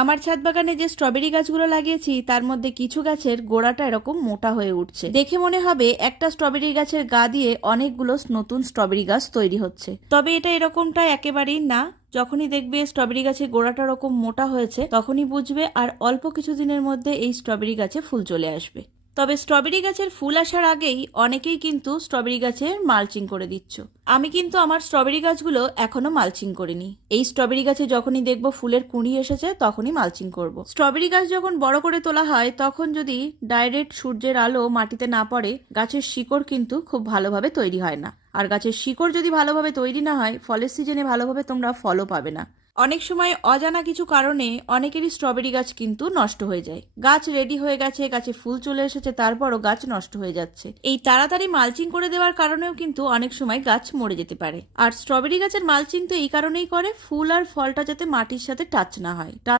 আমার ছাদ বাগানে যে স্ট্রবেরি গাছগুলো লাগিয়েছি তার মধ্যে কিছু গাছের গোড়াটা এরকম মোটা হয়ে উঠছে। দেখে মনে হবে একটা স্ট্রবেরি গাছের গা দিয়ে অনেকগুলো নতুন স্ট্রবেরি গাছ তৈরি হচ্ছে। তবে এটা এরকমটা একেবারেই না। যখনই দেখবে স্ট্রবেরি গাছের গোড়াটা এরকম মোটা হয়েছে তখনই বুঝবে আর অল্প কিছুদিনের মধ্যে এই স্ট্রবেরি গাছে ফুল চলে আসবে। তবে স্ট্রবেরি গাছের ফুল আসার আগেই অনেকেই কিন্তু স্ট্রবেরি গাছের মালচিং করে দিচ্ছ। আমি কিন্তু আমার স্ট্রবেরি গাছগুলো এখনো মালচিং করিনি। এই স্ট্রবেরি গাছে যখনই দেখবো ফুলের কুঁড়ি এসেছে তখনই মালচিং করব। স্ট্রবেরি গাছ যখন বড় করে তোলা হয় তখন যদি ডাইরেক্ট সূর্যের আলো মাটিতে না পড়ে গাছের শিকড় কিন্তু খুব ভালোভাবে তৈরি হয় না। আর গাছের শিকড় যদি ভালোভাবে তৈরি না হয় ফলের সিজনে ভালোভাবে তোমরা ফলও পাবে না। অনেক সময় অজানা কিছু কারণে অনেকেরই স্ট্রবেরি গাছ কিন্তু নষ্ট হয়ে যায়। গাছ রেডি হয়ে গেছে, গাছে ফুল চলে এসেছে, তারপরও গাছ নষ্ট হয়ে যাচ্ছে। এই তাড়াতাড়ি মালচিং করে দেওয়ার কারণেও কিন্তু অনেক সময় গাছ মরে যেতে পারে। আর স্ট্রবেরি গাছের মালচিং তো এই কারণেই করে ফুল আর ফলটা যাতে মাটির সাথে টাচ না হয়।